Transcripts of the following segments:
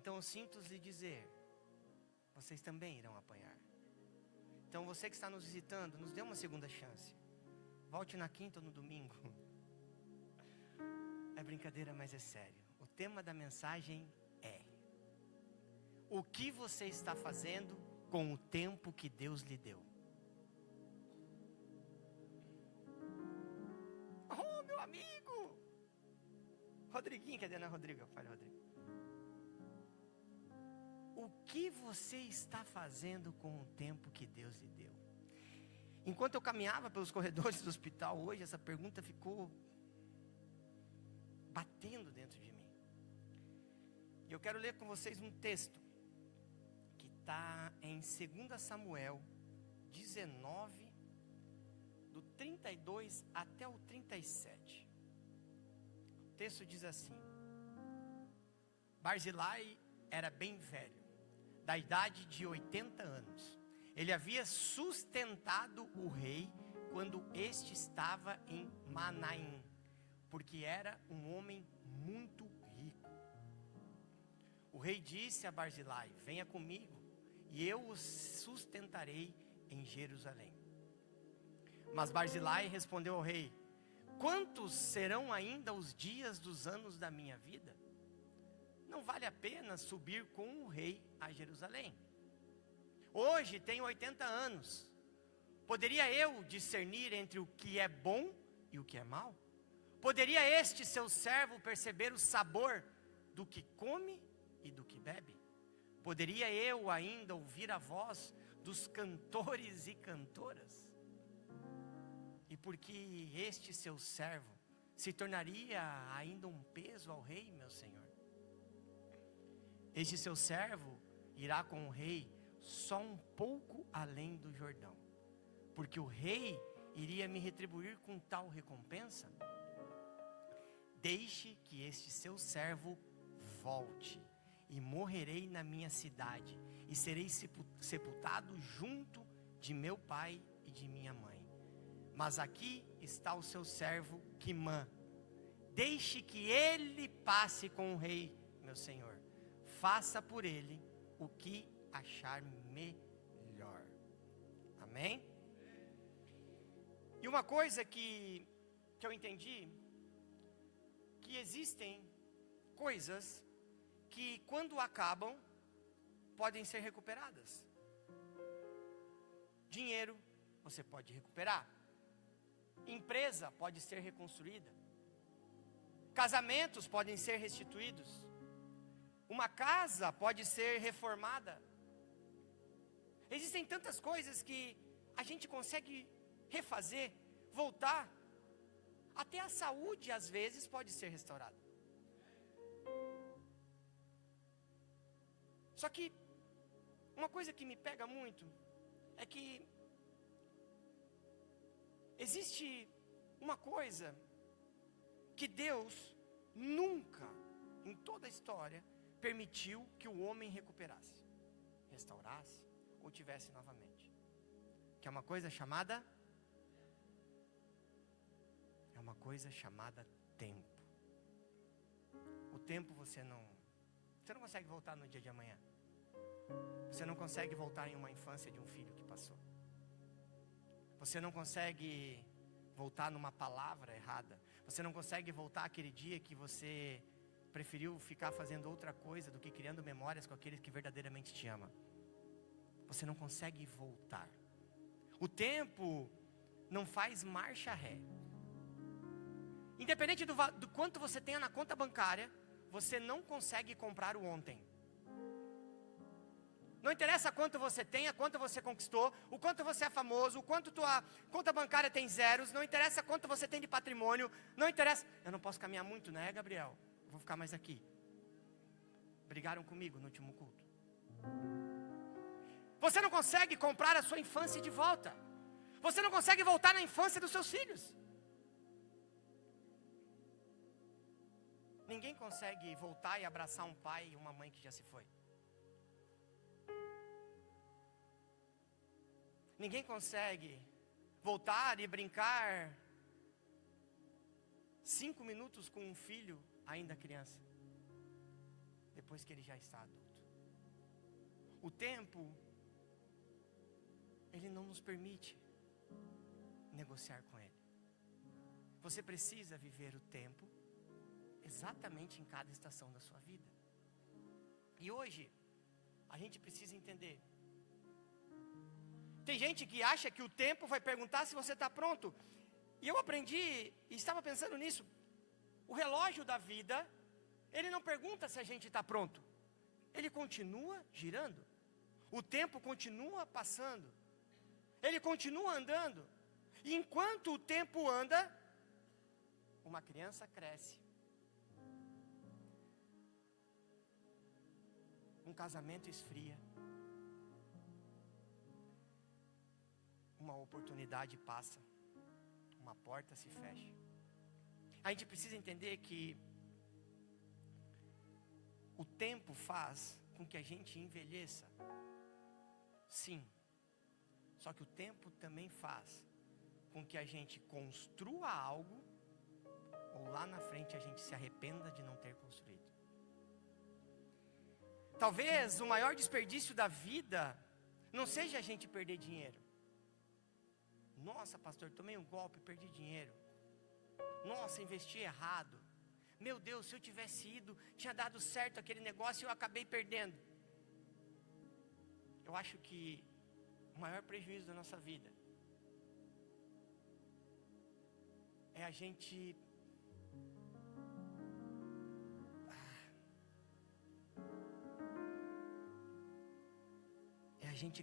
Então eu sinto lhe dizer, vocês também irão apanhar. Então você que está nos visitando, nos dê uma segunda chance. Volte na quinta ou no domingo. É brincadeira, mas é sério. O tema da mensagem é: o que você está fazendo com o tempo que Deus lhe deu? Oh, meu amigo! Rodriguinho, cadê a Rodrigo? Pai Rodrigo. O que você está fazendo com o tempo que Deus lhe deu? Enquanto eu caminhava pelos corredores do hospital hoje, essa pergunta ficou batendo dentro de mim. E eu quero ler com vocês um texto que está em 2 Samuel 19, do 32 até o 37. O texto diz assim: Barzilai era bem velho, da idade de 80 anos. Ele havia sustentado o rei quando este estava em Manaim, porque era um homem muito rico. O rei disse a Barzilai: venha comigo, e eu o sustentarei em Jerusalém. Mas Barzilai respondeu ao rei: quantos serão ainda os dias dos anos da minha vida? Não vale a pena subir com o rei a Jerusalém. Hoje tenho 80 anos. Poderia eu discernir entre o que é bom e o que é mal? Poderia este seu servo perceber o sabor do que come e do que bebe? Poderia eu ainda ouvir a voz dos cantores e cantoras? E porque este seu servo se tornaria ainda um peso ao rei, meu senhor? Este seu servo irá com o rei só um pouco além do Jordão, porque o rei iria me retribuir com tal recompensa? Deixe que este seu servo volte, e morrerei na minha cidade, e serei sepultado junto de meu pai e de minha mãe. Mas aqui está o seu servo Quimã. Deixe que ele passe com o rei, meu senhor. Faça por ele o que achar melhor. Amém? E uma coisa que eu entendi, que existem coisas que quando acabam, podem ser recuperadas. Dinheiro, você pode recuperar. Empresa pode ser reconstruída. Casamentos podem ser restituídos. Uma casa pode ser reformada. Existem tantas coisas que a gente consegue refazer, voltar. Até a saúde às vezes pode ser restaurada. Só que uma coisa que me pega muito é que existe uma coisa que Deus nunca, em toda a história, permitiu que o homem recuperasse, restaurasse ou tivesse novamente. Que é uma coisa chamada tempo. O tempo você não consegue voltar no dia de amanhã. Você não consegue voltar em uma infância de um filho que passou. Você não consegue voltar numa palavra errada. Você não consegue voltar aquele dia que você preferiu ficar fazendo outra coisa do que criando memórias com aqueles que verdadeiramente te ama. Você não consegue voltar. O tempo não faz marcha ré. Independente do quanto você tenha na conta bancária, você não consegue comprar o ontem. Não interessa quanto você tenha, quanto você conquistou, o quanto você é famoso, o quanto tua conta bancária tem zeros, não interessa quanto você tem de patrimônio, não interessa. Eu não posso caminhar muito, né, Gabriel? Eu vou ficar mais aqui. Brigaram comigo no último culto. Você não consegue comprar a sua infância de volta. Você não consegue voltar na infância dos seus filhos. Ninguém consegue voltar e abraçar um pai e uma mãe que já se foi. Ninguém consegue voltar e brincar 5 minutos com um filho ainda criança. depois que ele já está adulto. O tempo, ele não nos permite negociar com ele. Você precisa viver o tempo exatamente em cada estação da sua vida. E hoje, a gente precisa entender. Tem gente que acha que o tempo vai perguntar se você está pronto. E eu aprendi, e estava pensando nisso. O relógio da vida, ele não pergunta se a gente está pronto. Ele continua girando. O tempo continua passando. Ele continua andando. E enquanto o tempo anda, uma criança cresce. Um casamento esfria. Uma oportunidade passa. Uma porta se fecha. A gente precisa entender que o tempo faz com que a gente envelheça. Sim. Só que o tempo também faz com que a gente construa algo, ou lá na frente a gente se arrependa de não ter construído. Talvez o maior desperdício da vida não seja a gente perder dinheiro. Nossa, pastor, tomei um golpe, perdi dinheiro. Nossa, investi errado. Meu Deus, se eu tivesse ido, tinha dado certo aquele negócio e eu acabei perdendo. Eu acho que o maior prejuízo da nossa vida é a gente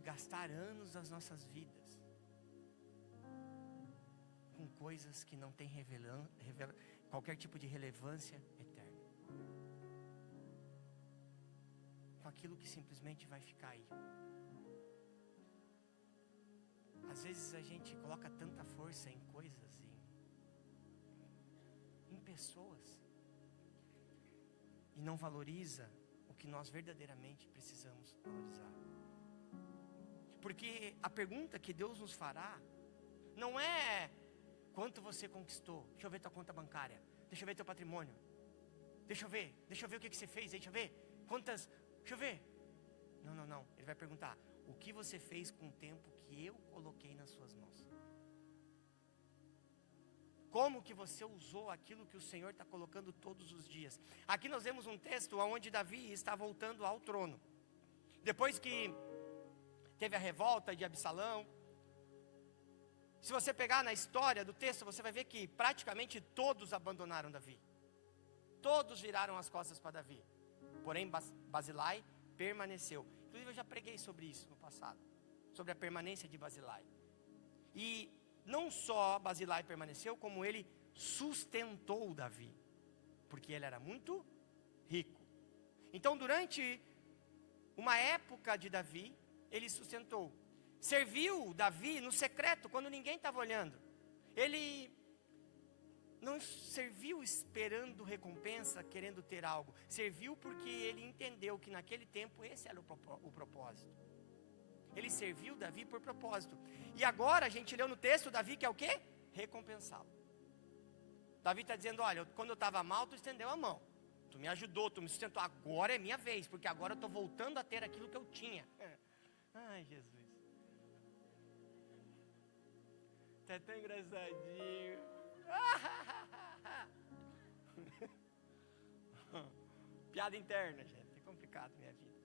gastar anos das nossas vidas com coisas que não têm qualquer tipo de relevância eterna, com aquilo que simplesmente vai ficar aí. Às vezes a gente coloca tanta força em coisas, em pessoas, e não valoriza o que nós verdadeiramente precisamos valorizar. Porque a pergunta que Deus nos fará não é quanto você conquistou. Deixa eu ver tua conta bancária. Deixa eu ver teu patrimônio. Deixa eu ver o que você fez. Deixa eu ver quantas. Deixa eu ver. Não. Ele vai perguntar: o que você fez com o tempo que eu coloquei nas suas mãos? Como que você usou aquilo que o Senhor está colocando todos os dias? Aqui nós vemos um texto onde Davi está voltando ao trono. Depois que teve a revolta de Absalão. Se você pegar na história do texto, você vai ver que praticamente todos abandonaram Davi. Todos viraram as costas para Davi. Porém, Barzilai permaneceu. Inclusive eu já preguei sobre isso no passado, sobre a permanência de Barzilai. E não só Barzilai permaneceu, como ele sustentou Davi, porque ele era muito rico. Então, durante uma época de Davi, ele sustentou. Serviu Davi no secreto, quando ninguém estava olhando. Ele não serviu esperando recompensa, querendo ter algo. Serviu porque ele entendeu que naquele tempo esse era o propósito. Ele serviu Davi por propósito. E agora a gente leu no texto, Davi quer o quê? Recompensá-lo. Davi está dizendo: olha, quando eu estava mal, tu estendeu a mão. Tu me ajudou, tu me sustentou. Agora é minha vez, porque agora eu estou voltando a ter aquilo que eu tinha. Ai, Jesus. Tá tão engraçadinho. Piada interna, gente. É complicado minha vida.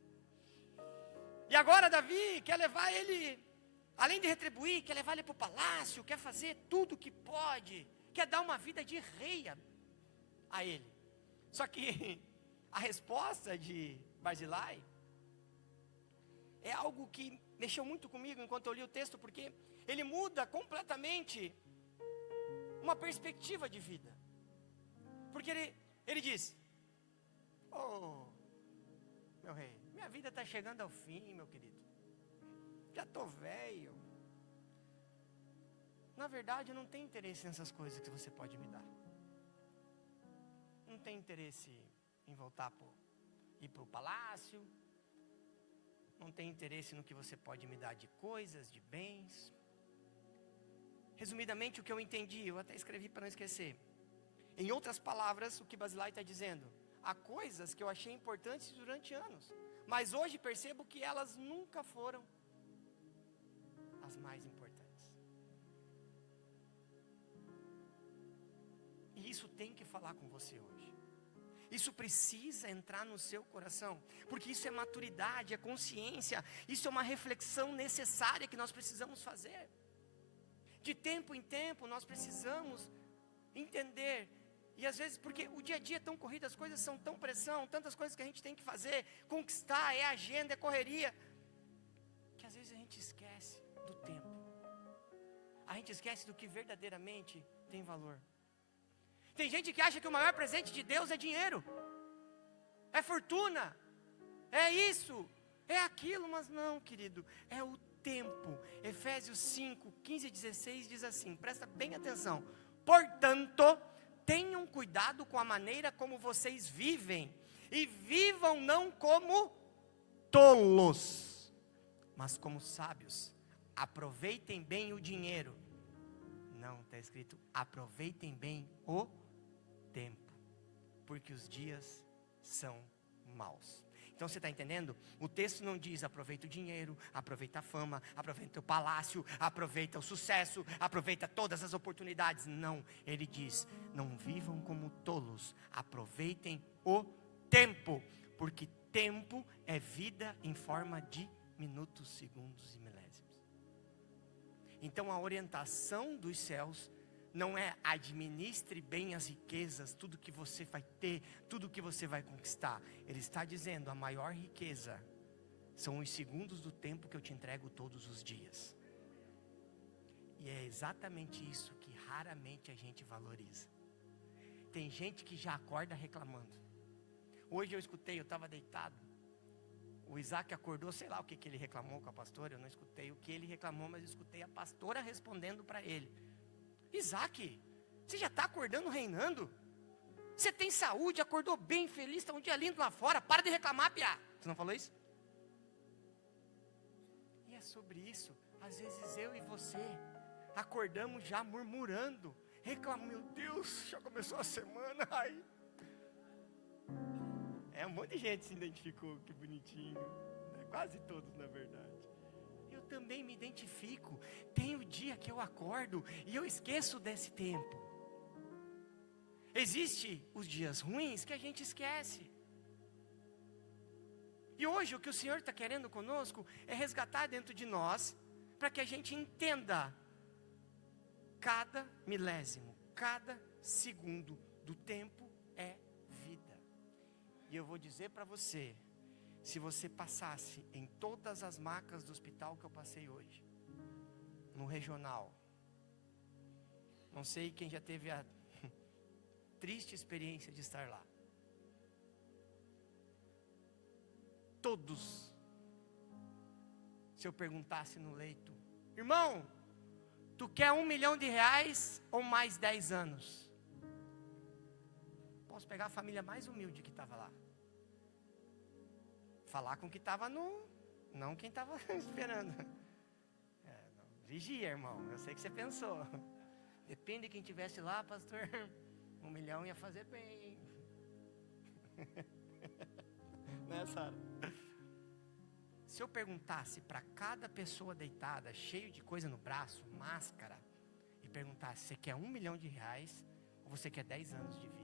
E agora Davi quer levar ele, além de retribuir, quer levar ele para o palácio, quer fazer tudo o que pode, quer dar uma vida de rei a ele. Só que a resposta de Barzilai é algo que mexeu muito comigo enquanto eu li o texto, porque ele muda completamente uma perspectiva de vida. Porque ele diz: oh, meu rei, minha vida está chegando ao fim, meu querido. Já estou velho. Na verdade, eu não tenho interesse nessas coisas que você pode me dar. Não tenho interesse em voltar ir para o palácio. Não tenho interesse no que você pode me dar de coisas, de bens. Resumidamente, o que eu entendi, eu até escrevi para não esquecer. Em outras palavras, o que Barzilai está dizendo: a coisas que eu achei importantes durante anos, mas hoje percebo que elas nunca foram as mais importantes. E isso tem que falar com você hoje. Isso precisa entrar no seu coração, porque isso é maturidade, é consciência, isso é uma reflexão necessária que nós precisamos fazer. De tempo em tempo nós precisamos entender, e às vezes, porque o dia a dia é tão corrido, as coisas são tão pressão, tantas coisas que a gente tem que fazer, conquistar, é agenda, é correria, que às vezes a gente esquece do tempo, a gente esquece do que verdadeiramente tem valor. Tem gente que acha que o maior presente de Deus é dinheiro, é fortuna, é isso, é aquilo, mas não, querido, é o tempo. Efésios 5, 15 e 16 diz assim, presta bem atenção: portanto, tenham cuidado com a maneira como vocês vivem, e vivam não como tolos, mas como sábios. Aproveitem bem o dinheiro. Não, está escrito, aproveitem bem o tempo, porque os dias são maus. Então você está entendendo? O texto não diz aproveita o dinheiro, aproveita a fama, aproveita o palácio, aproveita o sucesso, aproveita todas as oportunidades. Não, ele diz, não vivam como tolos, aproveitem o tempo, porque tempo é vida em forma de minutos, segundos e milésimos. Então a orientação dos céus não é administre bem as riquezas, tudo que você vai ter, tudo que você vai conquistar. Ele está dizendo, a maior riqueza são os segundos do tempo que eu te entrego todos os dias. E é exatamente isso que raramente a gente valoriza. Tem gente que já acorda reclamando. Hoje eu escutei, eu estava deitado, o Isaac acordou, sei lá o que ele reclamou com a pastora, eu não escutei o que ele reclamou, mas eu escutei a pastora respondendo para ele. Isaac, você já está acordando reinando? Você tem saúde, acordou bem, feliz, está um dia lindo lá fora, para de reclamar, piá. Você não falou isso? E é sobre isso, às vezes eu e você acordamos já murmurando, reclamando, meu Deus, já começou a semana, ai. Um monte de gente se identificou, que bonitinho, né? Quase todos na verdade. Eu também me identifico, tem o dia que eu acordo e eu esqueço desse tempo. Existem os dias ruins que a gente esquece. E hoje o que o Senhor está querendo conosco é resgatar dentro de nós, para que a gente entenda cada milésimo, cada segundo do tempo é vida. E eu vou dizer para você, se você passasse em todas as macas do hospital que eu passei hoje, no regional, não sei quem já teve a triste experiência de estar lá. Todos, se eu perguntasse no leito, irmão, tu quer R$1 milhão ou mais 10 anos? Posso pegar a família mais humilde que estava lá. Falar com quem estava não quem estava esperando. Vigia, irmão, eu sei que você pensou. Depende de quem estivesse lá, pastor, R$1 milhão ia fazer bem. Né, Sara? Se eu perguntasse para cada pessoa deitada, cheio de coisa no braço, máscara, e perguntasse, você quer R$1 milhão ou você quer 10 anos de vida?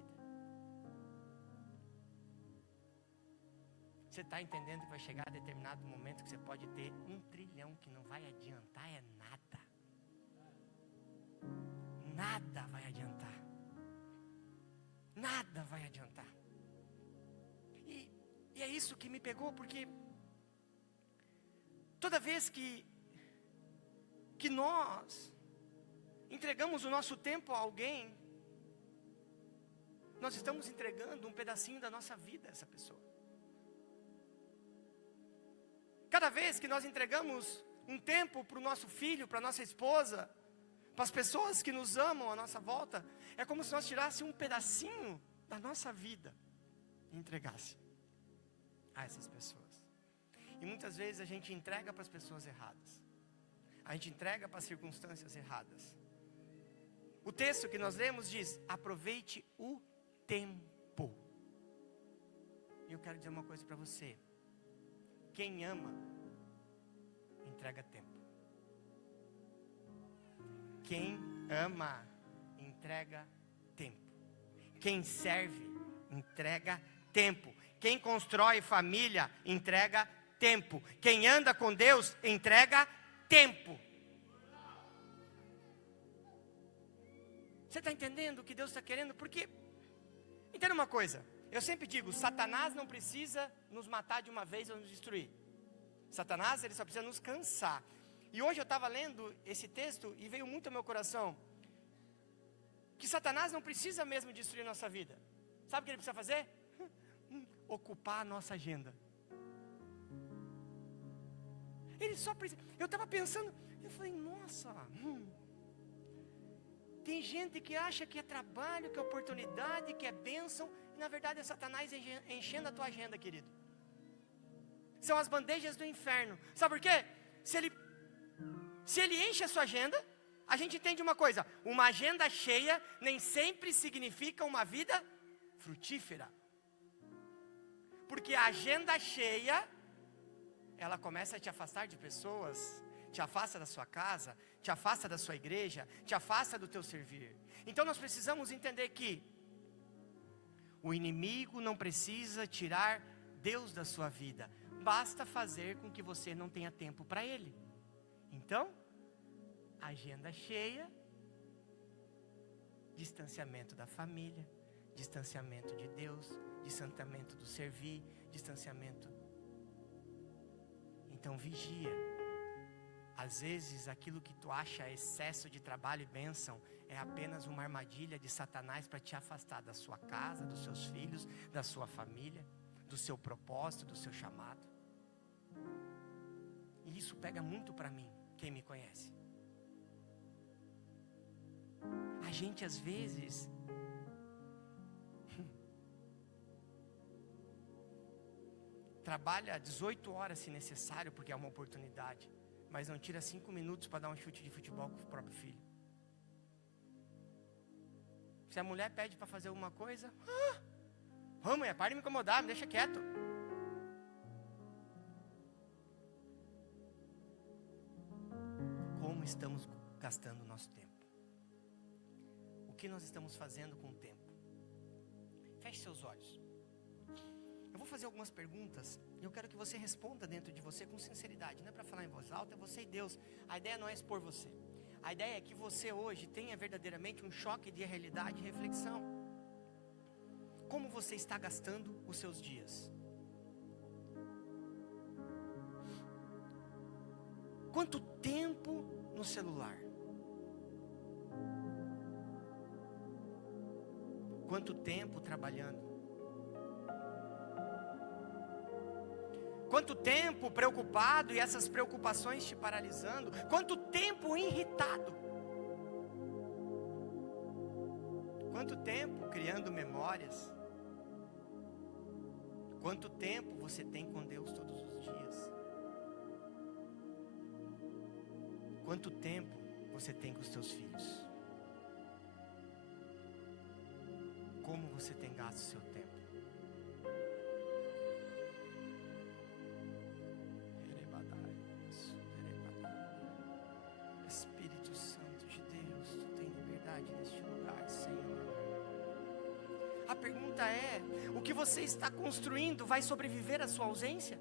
Você está entendendo que vai chegar a determinado momento que você pode ter 1 trilhão, que não vai adiantar é nada. Nada vai adiantar. Nada vai adiantar. E é isso que me pegou, porque toda vez que nós entregamos o nosso tempo a alguém, nós estamos entregando um pedacinho da nossa vida a essa pessoa. Cada vez que nós entregamos um tempo para o nosso filho, para a nossa esposa, para as pessoas que nos amam à nossa volta, é como se nós tirássemos um pedacinho da nossa vida e entregasse a essas pessoas. E muitas vezes a gente entrega para as pessoas erradas. A gente entrega para as circunstâncias erradas. O texto que nós lemos diz, aproveite o tempo. E eu quero dizer uma coisa para você. Quem ama, entrega tempo. Quem ama, entrega tempo. Quem serve, entrega tempo. Quem constrói família, entrega tempo. Quem anda com Deus, entrega tempo. Você está entendendo o que Deus está querendo? Porque, entenda uma coisa, eu sempre digo, Satanás não precisa nos matar de uma vez ou nos destruir. Satanás, ele só precisa nos cansar. E hoje eu estava lendo esse texto e veio muito ao meu coração, que Satanás não precisa mesmo destruir nossa vida. Sabe o que ele precisa fazer? Ocupar a nossa agenda. Ele só precisa. Eu estava pensando, eu falei, nossa, tem gente que acha que é trabalho, que é oportunidade, que é bênção, e na verdade é Satanás enchendo a tua agenda, querido. São as bandejas do inferno. Sabe por quê? Se ele enche a sua agenda, a gente entende uma coisa: uma agenda cheia nem sempre significa uma vida frutífera. Porque a agenda cheia, ela começa a te afastar de pessoas, te afasta da sua casa, te afasta da sua igreja, te afasta do teu servir. Então nós precisamos entender que o inimigo não precisa tirar Deus da sua vida, basta fazer com que você não tenha tempo para Ele. Então, agenda cheia, distanciamento da família, distanciamento de Deus, distanciamento do servir, distanciamento. Então vigia. Às vezes aquilo que tu acha excesso de trabalho e bênção é apenas uma armadilha de Satanás para te afastar da sua casa, dos seus filhos, da sua família, do seu propósito, do seu chamado. E isso pega muito para mim, quem me conhece. A gente às vezes trabalha 18 horas se necessário, porque é uma oportunidade, mas não tira 5 minutos para dar um chute de futebol com o próprio filho. Se a mulher pede para fazer alguma coisa, vamos, mulher, para de me incomodar, me deixa quieto. Como estamos gastando o nosso tempo? O que nós estamos fazendo com o tempo? Feche seus olhos. Eu vou fazer algumas perguntas e eu quero que você responda dentro de você com sinceridade. Não é para falar em voz alta, é você e Deus. A ideia não é expor você. A ideia é que você hoje tenha verdadeiramente um choque de realidade e reflexão. Como você está gastando os seus dias? Quanto tempo no celular? Quanto tempo trabalhando? Quanto tempo preocupado e essas preocupações te paralisando? Quanto tempo irritado? Quanto tempo criando memórias? Quanto tempo você tem com Deus todos os dias? Quanto tempo você tem com os teus filhos? Como você tem gasto o seu tempo? Espírito Santo de Deus, tu tem liberdade neste lugar, Senhor. A pergunta é: o que você está construindo vai sobreviver à sua ausência?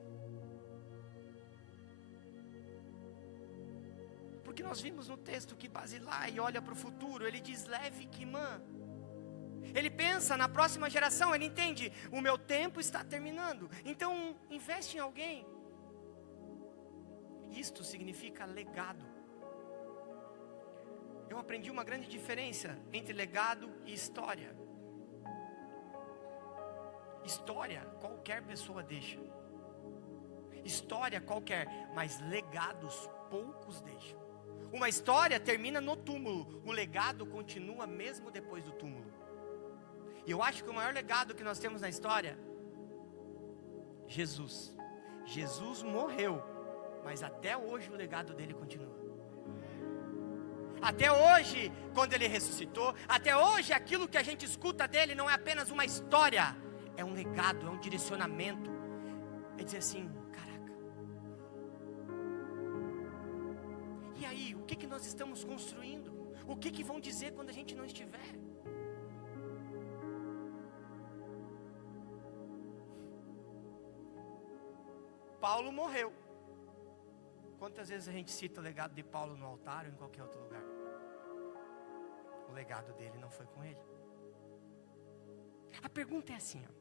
Porque nós vimos no texto que Basilai olha para o futuro, ele diz leve Quimã. Ele pensa na próxima geração, ele entende, o meu tempo está terminando, então investe em alguém. Isto significa legado. Eu aprendi uma grande diferença entre legado e história. História qualquer pessoa deixa. História qualquer, mas legados poucos deixam. Uma história termina no túmulo, o legado continua mesmo depois do túmulo. E eu acho que o maior legado que nós temos na história, Jesus. Jesus morreu, mas até hoje o legado dele continua. Até hoje, quando ele ressuscitou, até hoje aquilo que a gente escuta dele não é apenas uma história, é um legado, é um direcionamento. É dizer assim, caraca. E aí, o que nós estamos construindo? O que vão dizer quando a gente não estiver? Paulo morreu. Quantas vezes a gente cita o legado de Paulo no altar ou em qualquer outro lugar? O legado dele não foi com ele. A pergunta é assim, ó,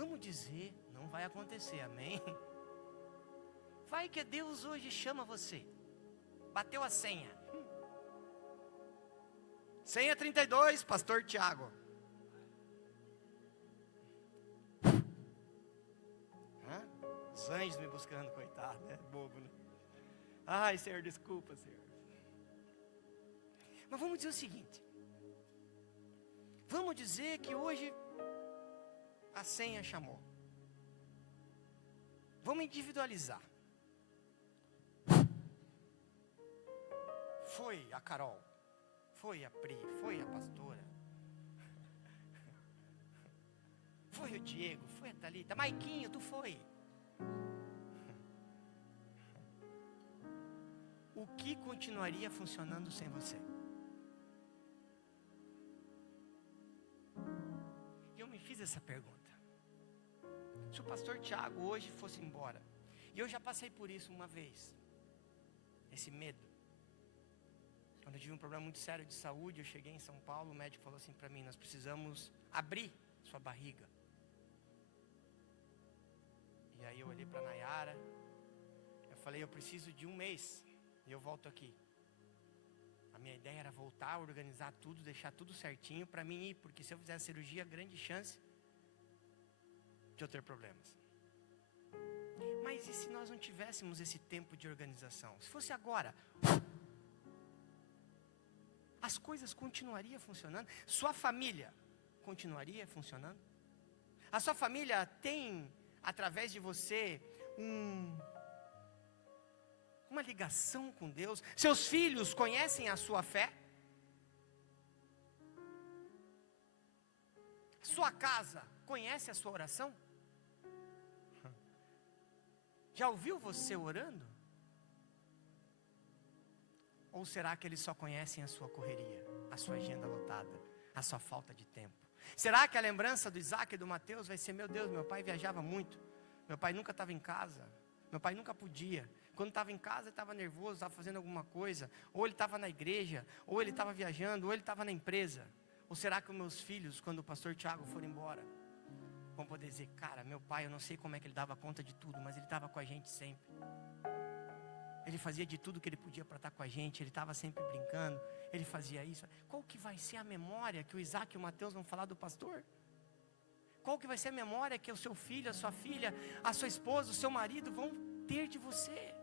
vamos dizer, não vai acontecer, amém? Vai que Deus hoje chama você, bateu a senha. Senha 32, pastor Tiago. Os anjos me buscando, coitado, é bobo, né? Ai, Senhor, desculpa, Senhor. Mas vamos dizer o seguinte. Vamos dizer que hoje a senha chamou. Vamos individualizar. Foi a Carol, foi a Pri, foi a pastora, foi o Diego, foi a Thalita, Maiquinho, tu foi. O que continuaria funcionando sem você? Eu me fiz essa pergunta. Se o pastor Tiago hoje fosse embora, e eu já passei por isso uma vez, esse medo. Quando eu tive um problema muito sério de saúde, eu cheguei em São Paulo, o médico falou assim para mim, nós precisamos abrir sua barriga. E aí eu olhei para Nayara, eu falei, eu preciso de 1 mês, e eu volto aqui. A minha ideia era voltar, organizar tudo, deixar tudo certinho para mim ir, porque se eu fizer a cirurgia, grande chance de eu ter problemas. Mas e se nós não tivéssemos esse tempo de organização? Se fosse agora, as coisas continuariam funcionando? Sua família continuaria funcionando? A sua família tem, através de você, uma ligação com Deus? Seus filhos conhecem a sua fé? Sua casa conhece a sua oração? Já ouviu você orando? Ou será que eles só conhecem a sua correria, a sua agenda lotada, a sua falta de tempo? Será que a lembrança do Isaac e do Mateus vai ser, meu Deus, meu pai viajava muito, meu pai nunca estava em casa, meu pai nunca podia, quando estava em casa ele estava nervoso, estava fazendo alguma coisa, ou ele estava na igreja, ou ele estava viajando, ou ele estava na empresa? Ou será que os meus filhos, quando o pastor Tiago for embora, vão poder dizer, cara, meu pai, eu não sei como é que ele dava conta de tudo, mas ele estava com a gente sempre. Ele fazia de tudo que ele podia para estar com a gente, ele estava sempre brincando, ele fazia isso. Qual que vai ser a memória que o Isaac e o Mateus vão falar do pastor? Qual que vai ser a memória que o seu filho, a sua filha, a sua esposa, o seu marido vão ter de você?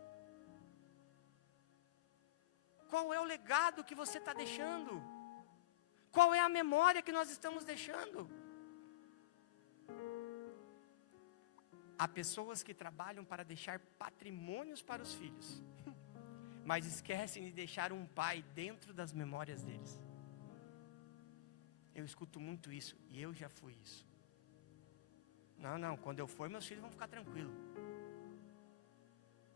Qual é o legado que você está deixando? Qual é a memória que nós estamos deixando? Há pessoas que trabalham para deixar patrimônios para os filhos, mas esquecem de deixar um pai dentro das memórias deles. Eu escuto muito isso, e eu já fui isso. Não, quando eu for, meus filhos vão ficar tranquilos.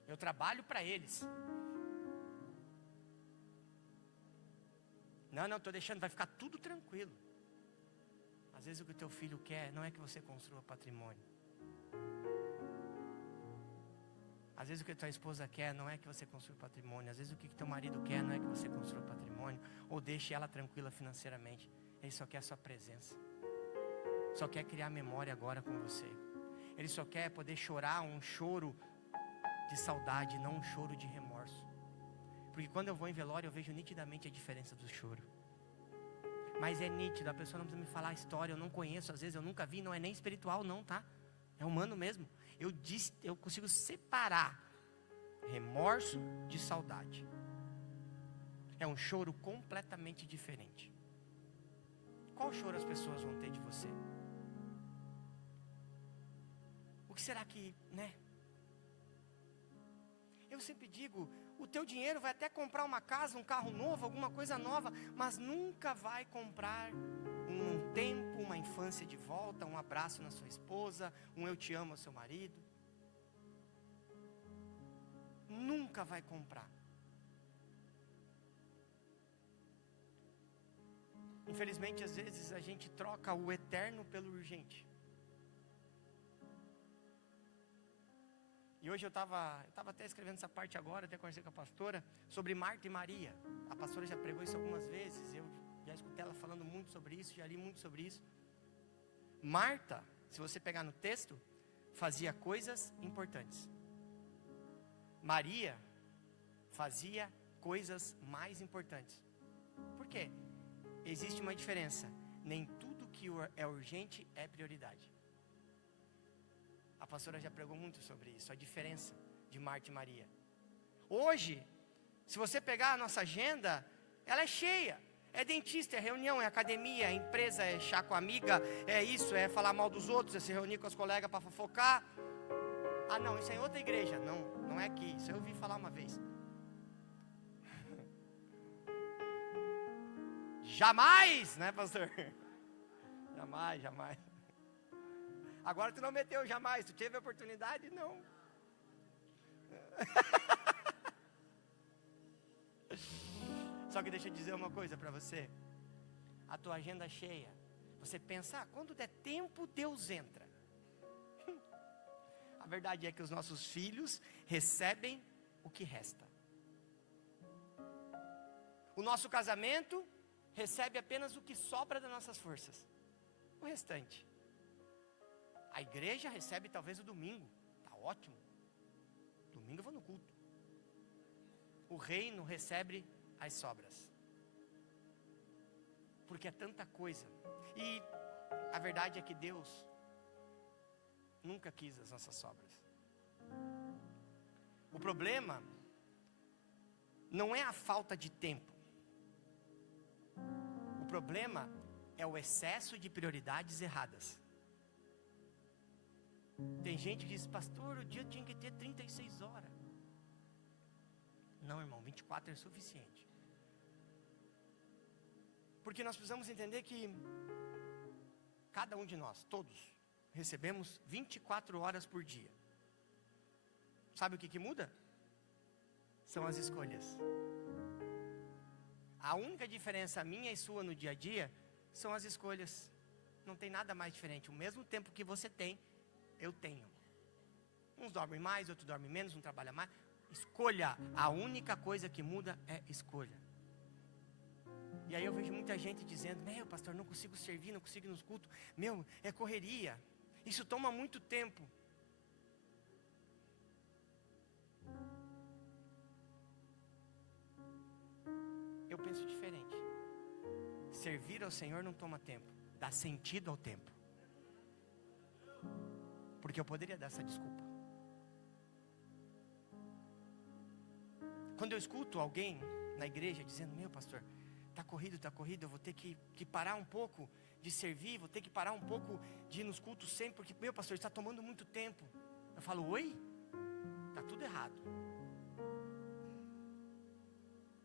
Eu trabalho para eles. Não, estou deixando, vai ficar tudo tranquilo. Às vezes o que o teu filho quer não é que você construa patrimônio. Às vezes o que a tua esposa quer não é que você construa patrimônio. Às vezes o que teu marido quer não é que você construa patrimônio, ou deixe ela tranquila financeiramente. Ele só quer a sua presença. Só quer criar memória agora com você. Ele só quer poder chorar um choro de saudade, não um choro de remorso. Porque quando eu vou em velório, eu vejo nitidamente a diferença do choro. Mas é nítido, a pessoa não precisa me falar a história, eu não conheço, às vezes eu nunca vi, não é nem espiritual não, tá? É humano mesmo. Eu consigo separar remorso de saudade. É um choro completamente diferente. Qual choro as pessoas vão ter de você? O que será que, né? Eu sempre digo, o teu dinheiro vai até comprar uma casa, um carro novo, alguma coisa nova, mas nunca vai comprar um tempo, uma infância de volta, um abraço na sua esposa, um eu te amo ao seu marido. Nunca vai comprar. Infelizmente, às vezes a gente troca o eterno pelo urgente. E hoje eu estava até escrevendo essa parte agora, até conversei com a pastora, sobre Marta e Maria. A pastora já pregou isso algumas vezes, eu já escutei ela falando muito sobre isso, já li muito sobre isso. Marta, se você pegar no texto, fazia coisas importantes. Maria fazia coisas mais importantes. Por quê? Existe uma diferença. Nem tudo que é urgente é prioridade. A pastora já pregou muito sobre isso, a diferença de Marta e Maria. Hoje, se você pegar a nossa agenda, ela é cheia. É dentista, é reunião, é academia, é empresa, é chá com amiga, é isso, é falar mal dos outros, é se reunir com os colegas para fofocar. Ah não, isso é em outra igreja. Não, não é aqui, isso eu ouvi falar uma vez. Jamais, né, pastor? Jamais, jamais. Agora tu não meteu jamais, tu teve a oportunidade? Não. Só que deixa eu dizer uma coisa para você. A tua agenda cheia, você pensa, quando der tempo, Deus entra. A verdade é que os nossos filhos recebem o que resta. O nosso casamento recebe apenas o que sobra das nossas forças. O restante. A igreja recebe talvez o domingo. Está ótimo. Domingo eu vou no culto. O reino recebe as sobras. Porque é tanta coisa. E a verdade é que Deus nunca quis as nossas sobras. O problema não é a falta de tempo. O problema é o excesso de prioridades erradas. Tem gente que diz, pastor, o dia tinha que ter 36 horas. Não, irmão, 24 é suficiente. Porque nós precisamos entender que cada um de nós, todos, recebemos 24 horas por dia. Sabe o que muda? São as escolhas. A única diferença minha e sua no dia a dia são as escolhas. Não tem nada mais diferente. O mesmo tempo que você tem, eu tenho. Uns dormem mais, outros dormem menos, um trabalha mais. Escolha. A única coisa que muda é escolha. E aí eu vejo muita gente dizendo, meu pastor, não consigo servir, não consigo ir nos cultos. Meu, é correria. Isso toma muito tempo. Eu penso diferente. Servir ao Senhor não toma tempo. Dá sentido ao tempo. Porque eu poderia dar essa desculpa. Quando eu escuto alguém na igreja dizendo, meu pastor, está corrido, eu vou ter que parar um pouco de servir, vou ter que parar um pouco de ir nos cultos sempre, porque, meu pastor, está tomando muito tempo. Eu falo, oi? Está tudo errado.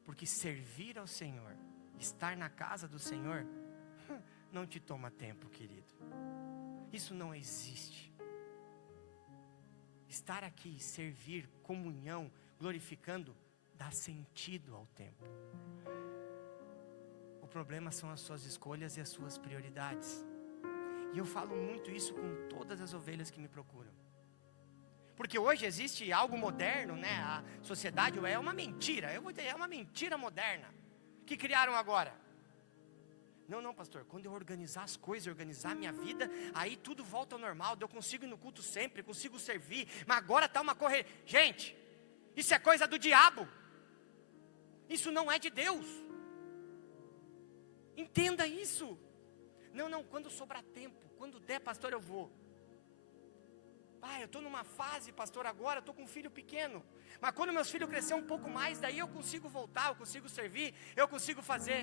Porque servir ao Senhor, estar na casa do Senhor, não te toma tempo, querido. Isso não existe. Estar aqui, servir, comunhão, glorificando, dá sentido ao tempo. O problema são as suas escolhas e as suas prioridades. E eu falo muito isso com todas as ovelhas que me procuram. Porque hoje existe algo moderno, né? A sociedade é uma mentira. Eu vou dizer, é uma mentira moderna que criaram agora. Não, pastor, quando eu organizar as coisas, organizar a minha vida, aí tudo volta ao normal, eu consigo ir no culto sempre, consigo servir, mas agora está uma correria. Gente, isso é coisa do diabo. Isso não é de Deus. Entenda isso. Não, quando sobrar tempo, quando der, pastor, eu vou. Eu estou numa fase, pastor, agora, estou com um filho pequeno. Mas quando meus filhos crescer um pouco mais, daí eu consigo voltar, eu consigo servir, eu consigo fazer.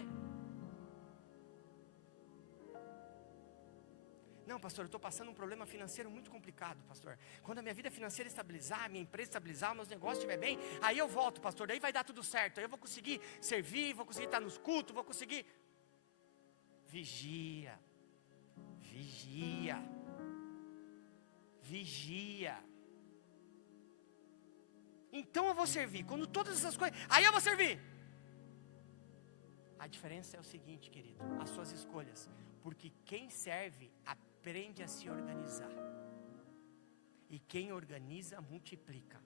Não, pastor, eu estou passando um problema financeiro muito complicado, pastor. Quando a minha vida financeira estabilizar, a minha empresa estabilizar, meus negócios estiver bem, aí eu volto, pastor, daí vai dar tudo certo. Aí eu vou conseguir servir, vou conseguir estar nos cultos, vou conseguir. Vigia. Vigia. Vigia. Então eu vou servir. Quando todas essas coisas, aí eu vou servir. A diferença é o seguinte, querido, as suas escolhas. Porque quem serve aprende a se organizar. E quem organiza multiplica.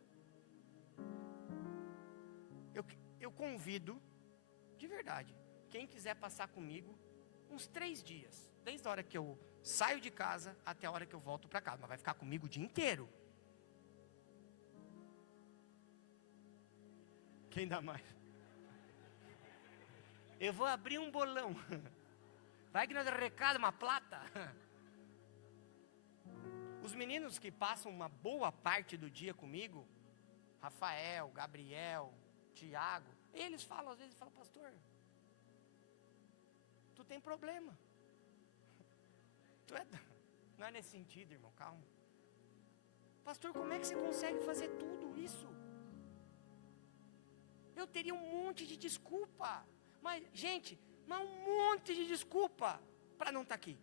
Eu convido, de verdade, quem quiser passar comigo uns 3 dias. Desde a hora que eu saio de casa até a hora que eu volto para casa. Mas vai ficar comigo o dia inteiro. Quem dá mais? Eu vou abrir um bolão. Vai que nós arrecada uma plata. Os meninos que passam uma boa parte do dia comigo, Rafael, Gabriel, Tiago, eles falam, às vezes, pastor, tu tem problema. Não é nesse sentido, irmão, calma. Pastor, como é que você consegue fazer tudo isso? Eu teria um monte de desculpa. Mas, gente, um monte de desculpa para não estar aqui.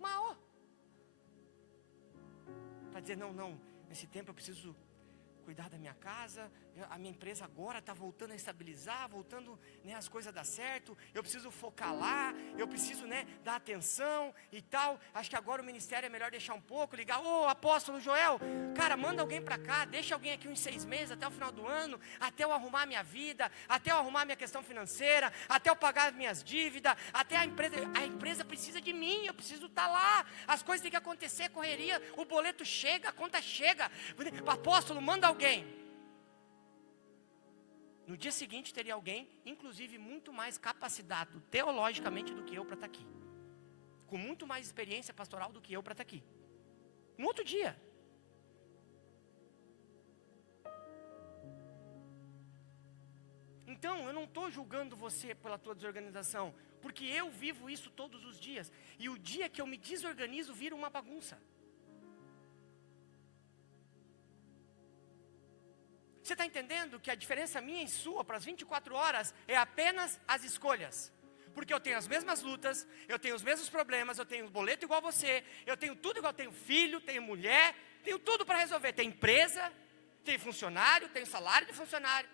Mas, para dizer, não, nesse tempo eu preciso cuidar da minha casa, a minha empresa agora está voltando a estabilizar, voltando, as coisas a dar certo, eu preciso focar lá, eu preciso, dar atenção e tal, acho que agora o ministério é melhor deixar um pouco, ligar, apóstolo Joel, cara, manda alguém para cá, deixa alguém aqui uns 6 meses, até o final do ano, até eu arrumar minha vida, até eu arrumar minha questão financeira, até eu pagar as minhas dívidas, até a empresa precisa de mim, eu preciso estar lá, as coisas têm que acontecer, correria, o boleto chega, a conta chega, apóstolo, manda alguém. No dia seguinte teria alguém, inclusive muito mais capacitado teologicamente do que eu para estar aqui, com muito mais experiência pastoral do que eu para estar aqui, no outro dia. Então eu não estou julgando você pela tua desorganização, porque eu vivo isso todos os dias, e o dia que eu me desorganizo vira uma bagunça. Você está entendendo que a diferença minha e sua para as 24 horas é apenas as escolhas? Porque eu tenho as mesmas lutas, eu tenho os mesmos problemas, eu tenho boleto igual você, eu tenho tudo igual, tenho filho, tenho mulher, tenho tudo para resolver. Tem empresa, tem funcionário, tem salário de funcionário,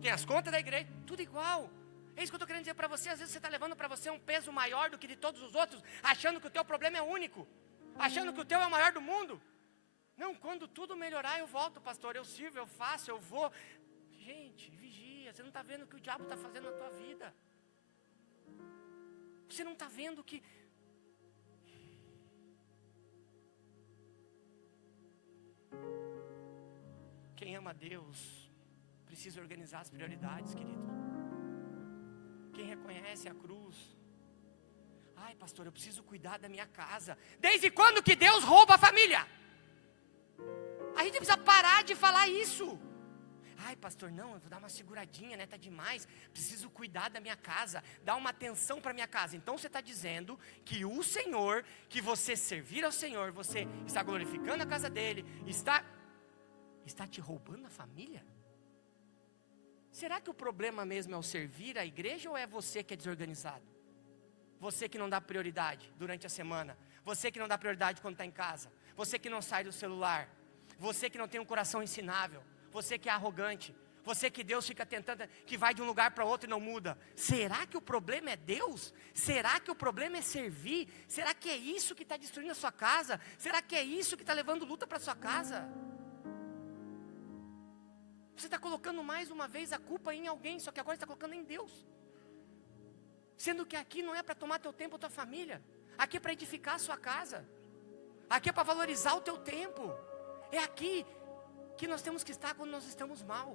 tem as contas da igreja, tudo igual. É isso que eu estou querendo dizer para você. Às vezes você está levando para você um peso maior do que de todos os outros, achando que o teu problema é único, achando que o teu é o maior do mundo. Não, quando tudo melhorar eu volto, pastor, eu sirvo, eu faço, eu vou. Gente, vigia, você não está vendo o que o diabo está fazendo na tua vida. Você não está vendo que... Quem ama Deus precisa organizar as prioridades, querido. Quem reconhece a cruz... Ai, pastor, eu preciso cuidar da minha casa. Desde quando que Deus rouba a família? A gente precisa parar de falar isso. Ai, pastor, não, eu vou dar uma seguradinha, está demais. Preciso cuidar da minha casa, dar uma atenção para a minha casa. Então você está dizendo que o Senhor, que você servir ao Senhor, você está glorificando a casa dele, está te roubando a família? Será que o problema mesmo é o servir à igreja ou é você que é desorganizado? Você que não dá prioridade durante a semana, você que não dá prioridade quando está em casa, você que não sai do celular, você que não tem um coração ensinável, você que é arrogante, você que Deus fica tentando, que vai de um lugar para outro e não muda. Será que o problema é Deus? Será que o problema é servir? Será que é isso que está destruindo a sua casa? Será que é isso que está levando luta para a sua casa? Você está colocando mais uma vez a culpa em alguém, só que agora está colocando em Deus. Sendo que aqui não é para tomar teu tempo ou tua família, aqui é para edificar a sua casa, aqui é para valorizar o teu tempo. É aqui que nós temos que estar quando nós estamos mal.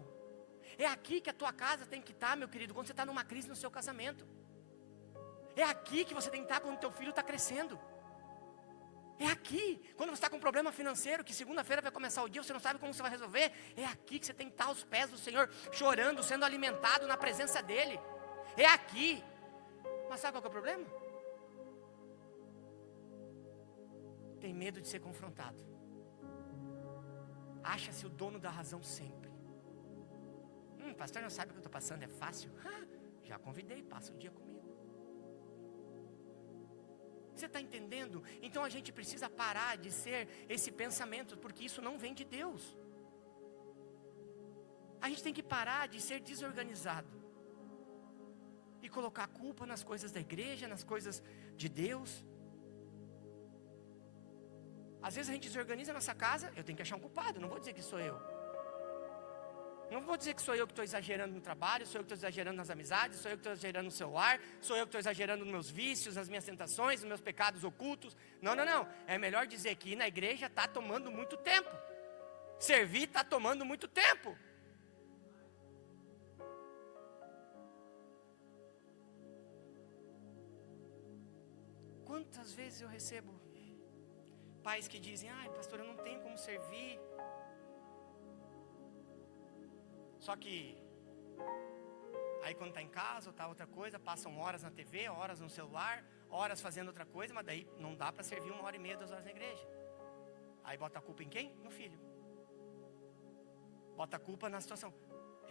É aqui que a tua casa tem que estar, meu querido, quando você está numa crise no seu casamento. É aqui que você tem que estar quando teu filho está crescendo. É aqui, quando você está com um problema financeiro, que segunda-feira vai começar o dia, você não sabe como você vai resolver. É aqui que você tem que estar aos pés do Senhor, chorando, sendo alimentado na presença dEle. É aqui. Mas sabe qual que é o problema? Tem medo de ser confrontado. Acha-se o dono da razão sempre. Pastor, não sabe o que eu estou passando, é fácil? Já convidei, passa o dia comigo. Você está entendendo? Então a gente precisa parar de ser esse pensamento, porque isso não vem de Deus. A gente tem que parar de ser desorganizado e colocar a culpa nas coisas da igreja, nas coisas de Deus. Às vezes a gente desorganiza a nossa casa, eu tenho que achar um culpado, não vou dizer que sou eu. Não vou dizer que sou eu que estou exagerando no trabalho, sou eu que estou exagerando nas amizades, sou eu que estou exagerando no celular, sou eu que estou exagerando nos meus vícios, nas minhas tentações, nos meus pecados ocultos. Não. É melhor dizer que ir na igreja está tomando muito tempo. Servir está tomando muito tempo. Quantas vezes eu recebo pais que dizem, ai pastor, eu não tenho como servir. Só que aí quando está em casa ou está outra coisa, passam horas na TV, horas no celular, horas fazendo outra coisa, mas daí não dá para servir 1h30, 2 horas na igreja. Aí bota a culpa em quem? No filho. Bota a culpa na situação.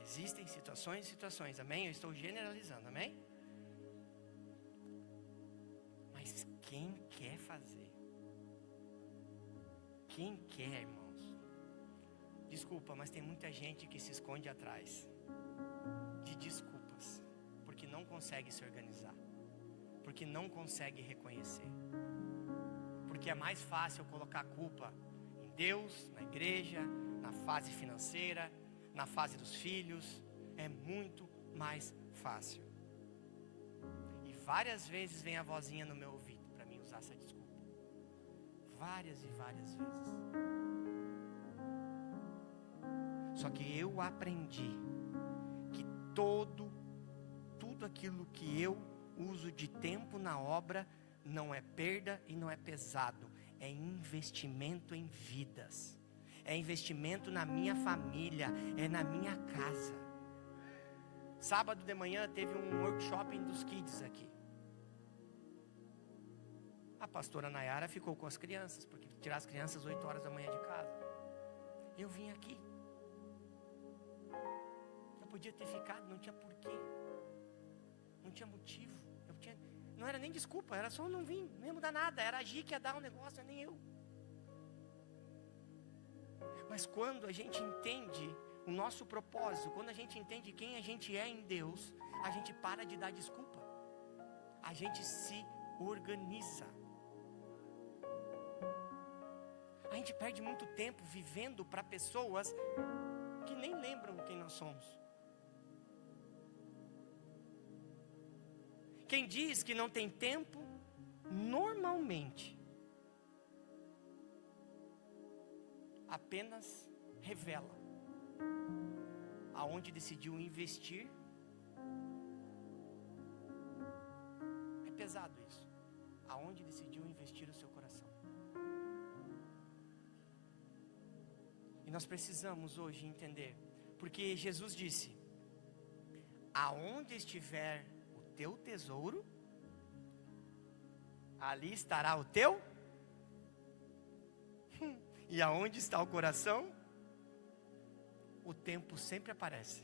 Existem situações e situações, amém? Eu estou generalizando, amém? Mas quem quer fazer? Quem quer, irmãos? Desculpa, mas tem muita gente que se esconde atrás de desculpas, porque não consegue se organizar, porque não consegue reconhecer, porque é mais fácil colocar a culpa em Deus, na igreja, na fase financeira, na fase dos filhos. É muito mais fácil. E várias vezes vem a vozinha no meu ouvido para mim usar essa desculpa. Várias e várias vezes. Só que eu aprendi que tudo aquilo que eu uso de tempo na obra não é perda e não é pesado, é investimento em vidas, é investimento na minha família, é na minha casa. Sábado de manhã teve um workshop dos kids aqui. A pastora Nayara ficou com as crianças, porque tirar as crianças 8 horas da manhã de casa. Eu vim aqui. Podia ter ficado, não tinha porquê, não tinha motivo, não era nem desculpa, era só não vir, não ia mudar nada, era agir que ia dar um negócio, nem eu. Mas quando a gente entende o nosso propósito, quando a gente entende quem a gente é em Deus, a gente para de dar desculpa, a gente se organiza. A gente perde muito tempo vivendo para pessoas que nem lembram quem nós somos. Quem diz que não tem tempo, normalmente, apenas revela aonde decidiu investir. É pesado isso. Aonde decidiu investir o seu coração. E nós precisamos hoje entender, porque Jesus disse, aonde estiver teu tesouro, ali estará o teu. E aonde está o coração, o tempo sempre aparece,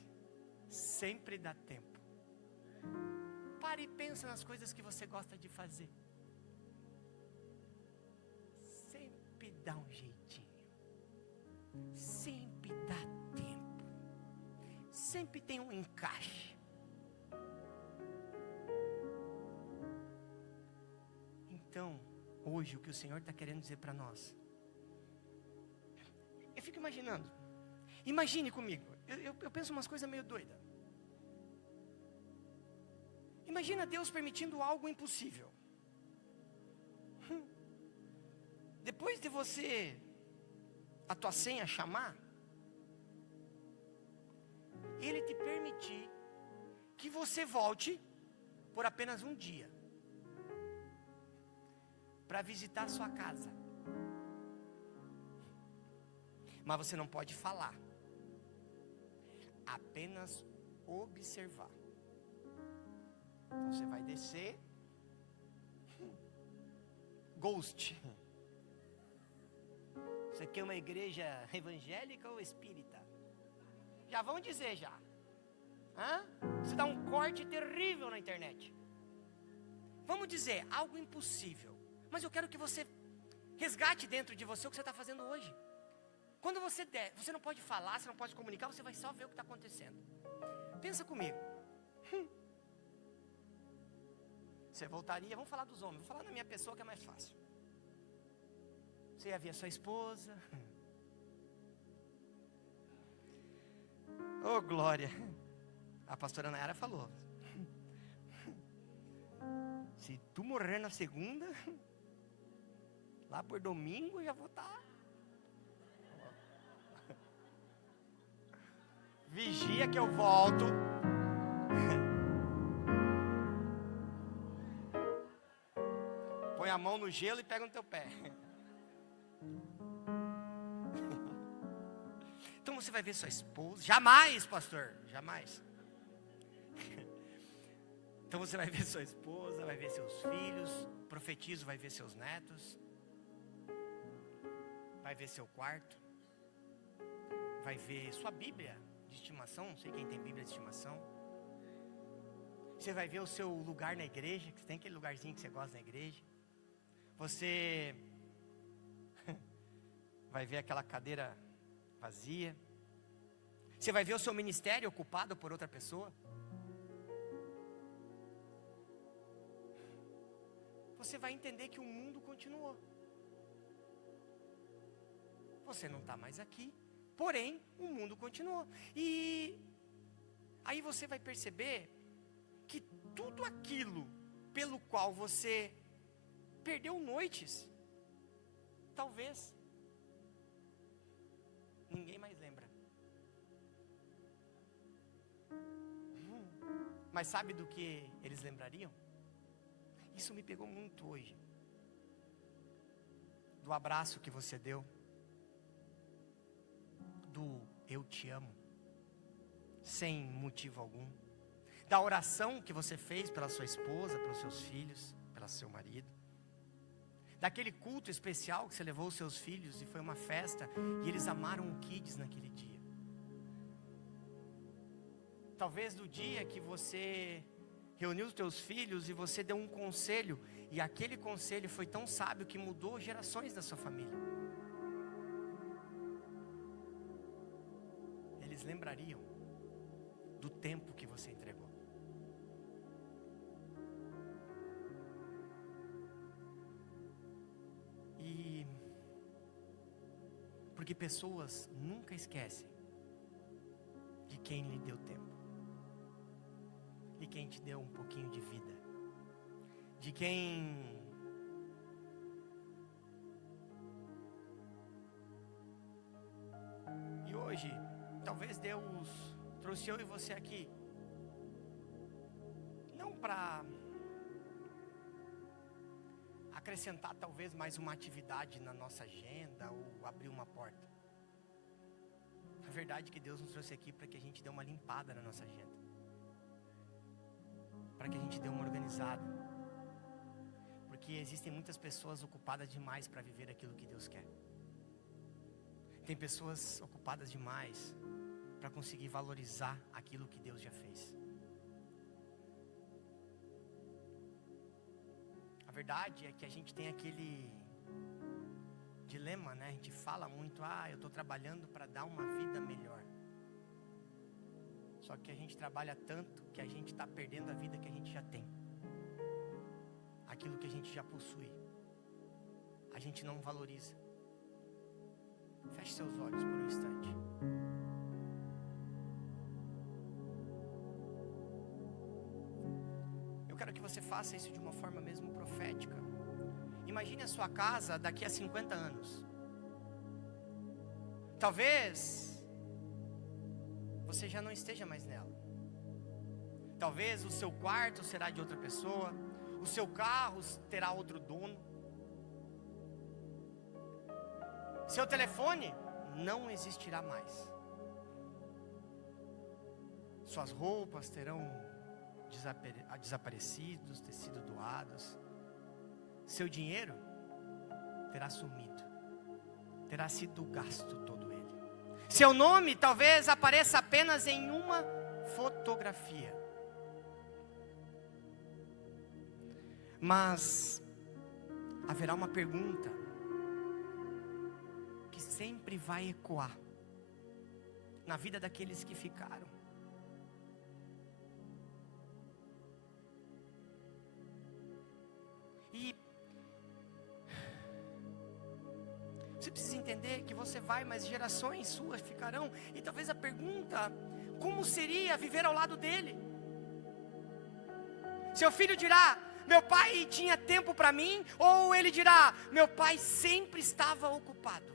sempre dá tempo. Pare e pensa nas coisas que você gosta de fazer. Sempre dá um jeitinho, sempre dá tempo, sempre tem um encaixe. Então, hoje o que o Senhor está querendo dizer para nós, eu fico imaginando, imagine comigo, eu penso umas coisas meio doidas. Imagina Deus permitindo algo impossível. Depois de você, a tua senha chamar, Ele te permitir que você volte por apenas um dia para visitar a sua casa. Mas você não pode falar, apenas observar. Então você vai descer, ghost. Você quer uma igreja evangélica ou espírita? Já vão dizer já. Você dá um corte terrível na internet. Vamos dizer, algo impossível. Mas eu quero que você resgate dentro de você o que você está fazendo hoje. Quando você der, você não pode falar, você não pode comunicar, você vai só ver o que está acontecendo. Pensa comigo. Você voltaria, vamos falar dos homens, vou falar na minha pessoa que é mais fácil. Você ia ver a sua esposa. Oh, glória. A pastora Nayara falou. Se tu morrer na segunda, lá por domingo eu já vou estar. Vigia que eu volto. Põe a mão no gelo e pega no teu pé. Então você vai ver sua esposa. Jamais, pastor, jamais. Então você vai ver sua esposa, vai ver seus filhos. Profetizo, vai ver seus netos. Vai ver seu quarto. Vai ver sua Bíblia de estimação. Não sei quem tem Bíblia de estimação. Você vai ver o seu lugar na igreja. Que você tem aquele lugarzinho que você gosta na igreja. Você vai ver aquela cadeira vazia. Você vai ver o seu ministério ocupado por outra pessoa. Você vai entender que o mundo continuou. Você não está mais aqui, porém o mundo continuou. E aí você vai perceber que tudo aquilo pelo qual você perdeu noites, talvez ninguém mais lembra. Mas sabe do que eles lembrariam? Isso me pegou muito hoje. Do abraço que você deu. Do eu te amo. Sem motivo algum. Da oração que você fez pela sua esposa, pelos seus filhos, pelo seu marido. Daquele culto especial que você levou os seus filhos e foi uma festa e eles amaram o Kids naquele dia. Talvez do dia que você reuniu os teus filhos e você deu um conselho e aquele conselho foi tão sábio que mudou gerações da sua família. Eles lembrariam do tempo que você entregou. E porque pessoas nunca esquecem de quem lhe deu tempo. De quem te deu um pouquinho de vida. De quem e hoje talvez Deus trouxe eu e você aqui não para acrescentar talvez mais uma atividade na nossa agenda ou abrir uma porta. A verdade é que Deus nos trouxe aqui para que a gente dê uma limpada na nossa agenda. Para que a gente dê uma organizada. Porque existem muitas pessoas ocupadas demais para viver aquilo que Deus quer. Tem pessoas ocupadas demais para conseguir valorizar aquilo que Deus já fez. A verdade é que a gente tem aquele dilema, né? A gente fala muito, eu estou trabalhando para dar uma vida melhor. Só que a gente trabalha tanto que a gente está perdendo a vida que a gente já tem. Aquilo que a gente já possui. A gente não valoriza. Feche seus olhos por um instante. Eu quero que você faça isso de uma forma mesmo profética. Imagine a sua casa daqui a 50 anos. Talvez você já não esteja mais nela. Talvez o seu quarto será de outra pessoa. O seu carro terá outro dono. Seu telefone não existirá mais. Suas roupas terão desaparecidos, ter sido doados. Seu dinheiro terá sumido. Terá sido gasto todo ele. Seu nome talvez apareça apenas em uma fotografia. Mas haverá uma pergunta que sempre vai ecoar na vida daqueles que ficaram. E você precisa entender que você vai, mas gerações suas ficarão. E talvez a pergunta: como seria viver ao lado dele? Seu filho dirá: meu pai tinha tempo para mim. Ou ele dirá: meu pai sempre estava ocupado.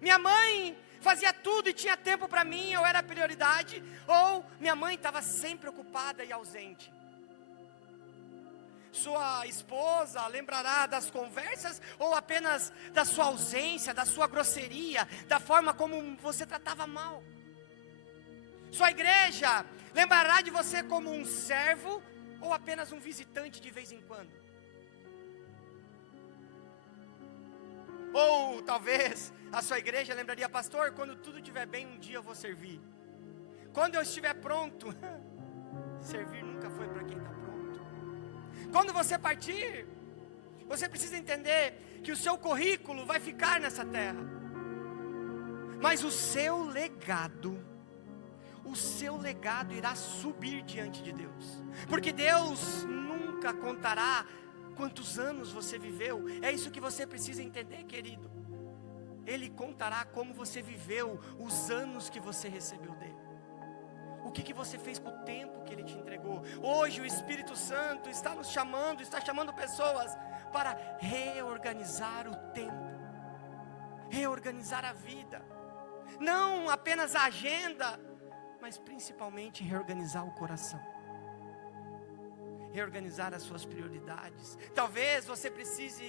Minha mãe fazia tudo e tinha tempo para mim, eu era a prioridade. Ou minha mãe estava sempre ocupada e ausente. Sua esposa lembrará das conversas ou apenas da sua ausência, da sua grosseria, da forma como você tratava mal? Sua igreja lembrará de você como um servo ou apenas um visitante de vez em quando? Ou talvez a sua igreja lembraria: pastor, quando tudo estiver bem, um dia eu vou servir. Quando eu estiver pronto. Servir nunca foi para quem está pronto. Quando você partir, você precisa entender que o seu currículo vai ficar nessa terra, mas o seu legado irá subir diante de Deus, porque Deus nunca contará quantos anos você viveu. É isso que você precisa entender, querido. Ele contará como você viveu os anos que você recebeu dele. O que você fez com o tempo que ele te entregou? Hoje o Espírito Santo está nos chamando, está chamando pessoas para reorganizar o tempo, reorganizar a vida, não apenas a agenda, mas principalmente reorganizar o coração, reorganizar as suas prioridades. Talvez você precise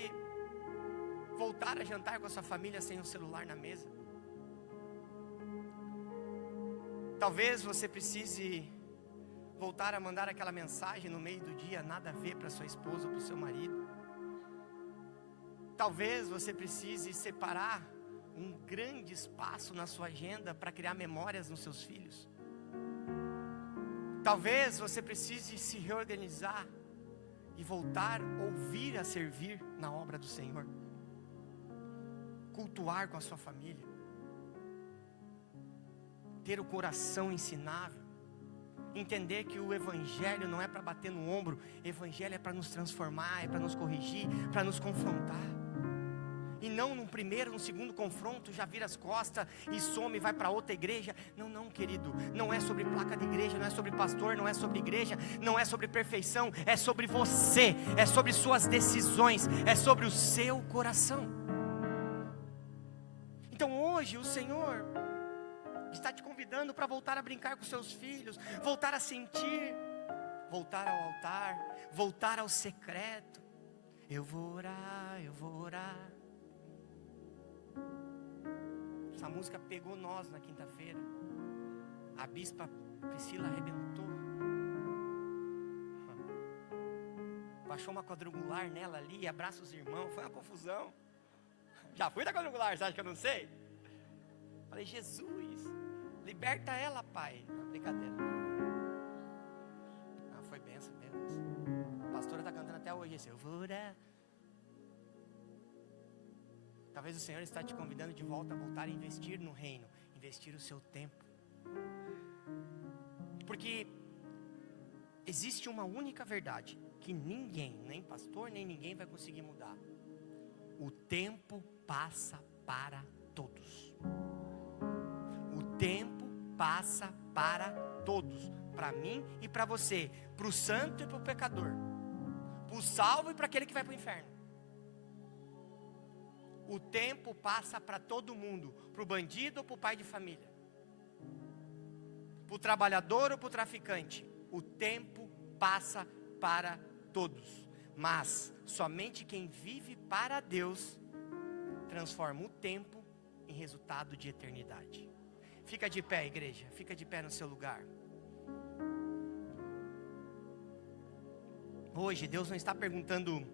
voltar a jantar com a sua família sem o celular na mesa. Talvez você precise voltar a mandar aquela mensagem no meio do dia, nada a ver, para sua esposa ou para o seu marido. Talvez você precise separar um grande espaço na sua agenda para criar memórias nos seus filhos. Talvez você precise se reorganizar e voltar a ouvir a servir na obra do Senhor. Cultuar com a sua família. Ter o coração ensinável. Entender que o Evangelho não é para bater no ombro. O Evangelho é para nos transformar, é para nos corrigir, para nos confrontar. E não no primeiro, no segundo confronto já vira as costas e some e vai para outra igreja. Não, querido. Não é sobre placa de igreja, não é sobre pastor, não é sobre igreja, não é sobre perfeição. É sobre você, é sobre suas decisões, é sobre o seu coração. Então hoje o Senhor está te convidando para voltar a brincar com seus filhos, voltar a sentir, voltar ao altar, voltar ao secreto. Eu vou orar, eu vou orar. Essa música pegou nós na quinta-feira. A bispa Priscila arrebentou. Baixou uma quadrangular nela ali, abraça os irmãos, foi uma confusão. Já fui da quadrangular, você acha que eu não sei? Falei: Jesus, liberta ela, pai. Não, brincadeira. Não, foi benção. A pastora está cantando até hoje esse: eu vou orar. Talvez o Senhor está te convidando de volta a voltar a investir no reino, investir o seu tempo. Porque existe uma única verdade que ninguém, nem pastor, nem ninguém vai conseguir mudar. O tempo passa para todos. O tempo passa para todos, para mim e para você, para o santo e para o pecador, para o salvo e para aquele que vai para o inferno. O tempo passa para todo mundo, para o bandido ou para o pai de família, para o trabalhador ou para o traficante. O tempo passa para todos, mas somente quem vive para Deus transforma o tempo em resultado de eternidade. Fica de pé, igreja, fica de pé no seu lugar. Hoje Deus não está perguntando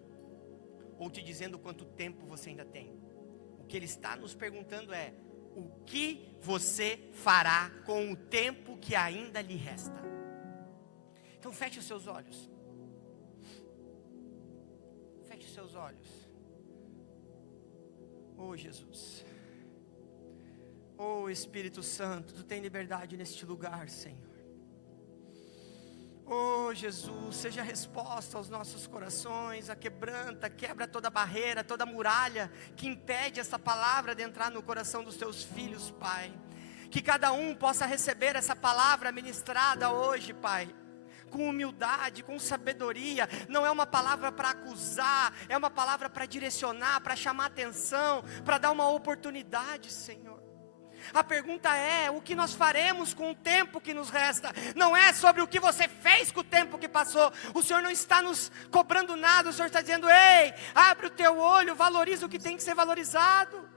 ou te dizendo quanto tempo você ainda tem. O que Ele está nos perguntando é: o que você fará com o tempo que ainda lhe resta? Então feche os seus olhos. Feche os seus olhos. Oh Jesus, oh Espírito Santo, Tu tem liberdade neste lugar, Senhor. Oh Jesus, seja a resposta aos nossos corações, quebra toda barreira, toda muralha que impede essa palavra de entrar no coração dos Teus filhos, Pai. Que cada um possa receber essa palavra ministrada hoje, Pai, com humildade, com sabedoria. Não é uma palavra para acusar, é uma palavra para direcionar, para chamar atenção, para dar uma oportunidade, Senhor. A pergunta é: o que nós faremos com o tempo que nos resta? Não é sobre o que você fez com o tempo que passou. O Senhor não está nos cobrando nada. O Senhor está dizendo: ei, abre o teu olho, valoriza o que tem que ser valorizado.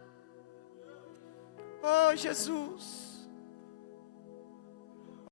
Oh Jesus,